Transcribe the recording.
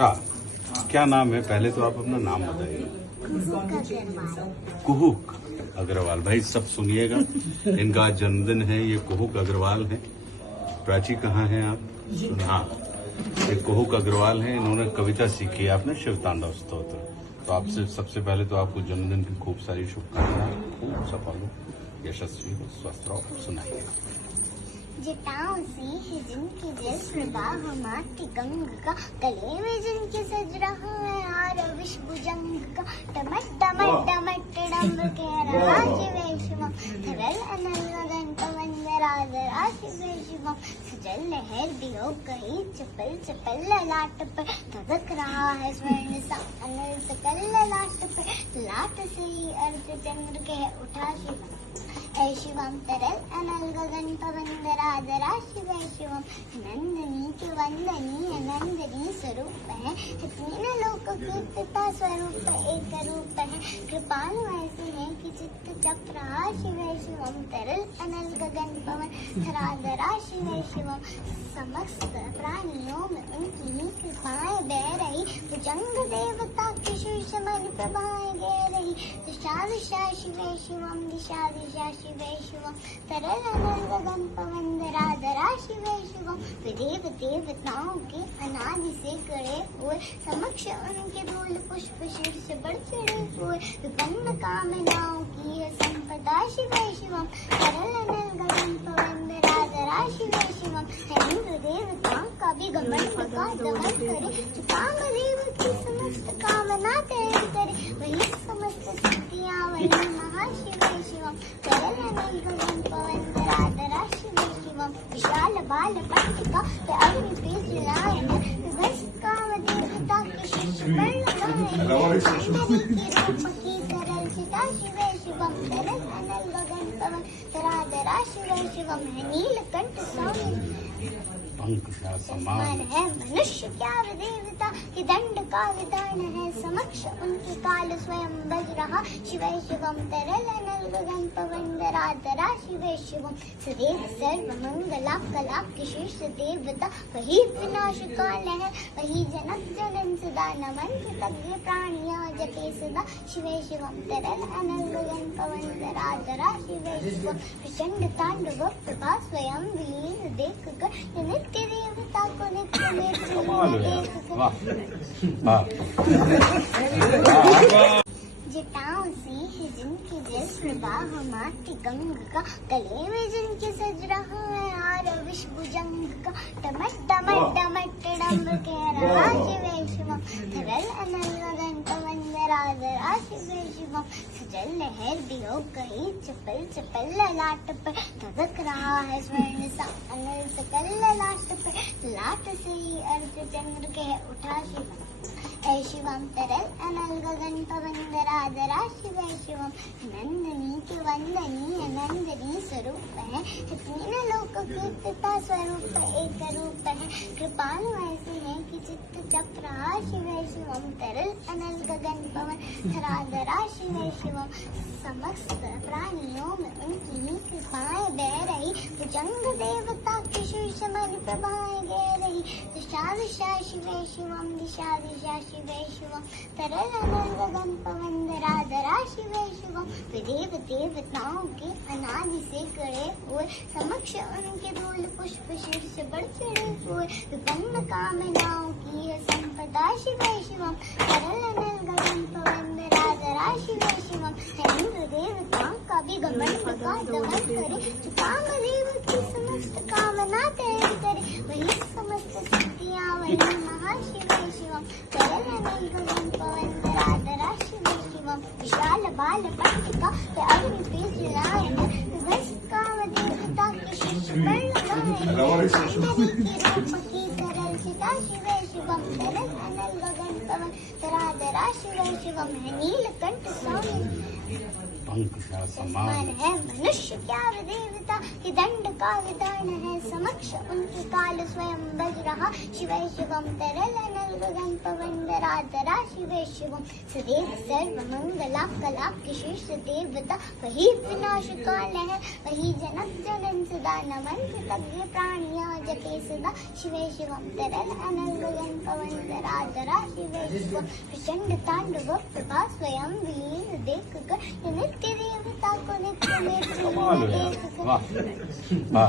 क्या नाम है? पहले तो आप अपना नाम बताइए। कुहुक अग्रवाल। भाई सब सुनिएगा, इनका आज जन्मदिन है। ये कुहुक अग्रवाल है। प्राची कहाँ है आप? हाँ, ये कुहुक अग्रवाल है। इन्होंने कविता सीखी है आपने, शिव तांडव स्तोत्र। तो आपसे सबसे पहले तो आपको जन्मदिन की खूब सारी शुभकामनाएं। खूब सफल हो, यशस्वी हो, स्वस्थ रहो। सुनाइए। जटाओं से है जिनकी जल प्रवाह मात्र गंग का, गले में जिनके सज रहा है हार विश्वभुजंग का, टमट टमट टमट डम्ब कह रहा शिवे शिवम, धरल अनल गगन पवन धराधरा शिवे शिवम, सजल लहर दियो कहीं चपल चपल ललाट पर, धधक रहा है स्वर्ण सा अनल सकल ललाट पर, लाट से ही अर्ध चंद्र कह उठा शिवम, ऐ शिवम तरल अनल गगन पवन धराधरा शिवे शिवम, नंदनी के वंदनी अनंदनी स्वरूप है, तीन लोक के पिता स्वरूप एक रूप है, कृपालु ऐसे है कि चित्त चक्र शिवे शिवम, तरल अनल गगन पवन धराधरा शिवे शिवम, समस्त प्राणियों में उनकी ही कृपाएं बह रही, भुजंग देवता के शीर्ष मन प्रभाएं गह रही, दिशा दिशा शिवे शिवम, दिशा दिशा शिवे शिवम, तरल अनल गगन पवन धराधरा शिवे शिवम, देव देवताओं के अनादि से गड़े हुए, समक्ष उनके धूल पुष्प शीर्ष बढ़ चढ़े हुए, विपन्न कामनाओं की है संपदा शिवे शिवम, तरल अनल गगन पवन धराधरा शिवे शिवम, इंद्र देवताओं का भी घमंड का दमन करे, जो कामदेव की समस्त कामना तय करे, वही समस्त सिद्धियां वही महाशिवे शिवम, तरल अनल गगन पवन धराधरा शिवे शिवम, विशाल बाल पट्टिका पे अग्नि पे जलाए हैं, विभस्त कामदेवता के शीश पर लगाए हैं, रूप की सरल चिता शिवे शिवम, तरल अनल गगन पवन धराधरा शिवे शिवम, है नीलकंठ स्वामी समान है मनुष्य क्या देवता कि दंड का विधान है, समक्ष उनके काल स्वयं बज रहा शिवे शिवम, तरल अनल गगन पवन धराधरा शिवे शिवम, सदैव सर्व मंगला कला के शीर्ष देवता, वही विनाश काल है, वही जनक जनन सदा नमन कृतज्ञ प्राणिया जपे सदा शिवे शिवम, तरल अनल गगन पवन धराधरा शिवे शिवम, प्रचंड तांडव प्रभा स्वयं विलीन देख कर नित्य देवता को नित्य में देख कर, जटाओं से है जिनकी जल प्रवाह मात्र गंग का, गले में जिनके सज रहा है हार विश्वभुजंग का, टमट टमट टमट डम्ब कह रहा शिवे शिवम, धरल अनल गगन पवन धराधरा शिवे शिवम, सजल लहर दियो कहीं चपल चपल ललाट पर, धधक रहा है स्वर्ण सा अनल सकल ललाट पर, लाट से ही अर्ध चंद्र कह उठा शिवम, ऐ शिवम तरल अनल गगन पवन धराधरा शिवे शिवम, नंदनी के वंदनी अनंदनी स्वरूप है, तीन लोक के पिता स्वरूप एक रूप है, कृपालु ऐसे है कि चित्त चक्र शिवे शिवम, तरल अनल गगन पवन धराधरा शिवे शिवम, समस्त प्राणियों में उनकी ही कृपाएं बह रही, भुजंग देवता के शीर्ष मन प्रभाएं गह रही, दिशा दिशा शिवे शिवम, दिशा दिशा शिवे शिवम, तरल अनल गगन पवन धराधरा शिवे शिवम, देव देवताओं के अनादि से गड़े हुए, समक्ष उनके धूल पुष्प शीर्ष बढ़ चढ़े हुए, विपन्न कामनाओं की है संपदा शिवे शिवम, तरल अनल गगन पवन धराधरा शिवे शिवम, इंद्र देवताओं का भी घमंड का दमन करे, जो कामदेव की समस्त कामना तय करे, वही समस्त सिद्धियां वही महाशिवे शिवम, तरल अनल गगन पवन धराधरा शिवे शिवम, विशाल बाल पट्टिका पे अग्नि पे जलाए हैं, विभस्त कामदेवता के शीश पर लगाए हैं, रूप की सरल चिता शिवे शिवम, तरल अनल गगन पवन धराधरा शिवे शिवम, है नीलकंठ स्वामी पंख का समान समान है मनुष्य क्या वे देवता कि दंड का विधान है समक्ष उनके काल स्वयं बज रहा शिव शिवम तरल अनल गगन पवन धरा शिव शिवम सदैव सर्व मंगला कला किशीष देवता वही विनाश काल है वही जनक जगन सदा नमन कृतज्ञ प्राणिया जपे सदा शिव शिवम तरल अनल गगन पवन धरा शिव शिवम प्रचंड तांडव प्रभा स्वयं विलीन देख कर ये नित्य देवता को नित्य में कमाल है देख कर वाह वाह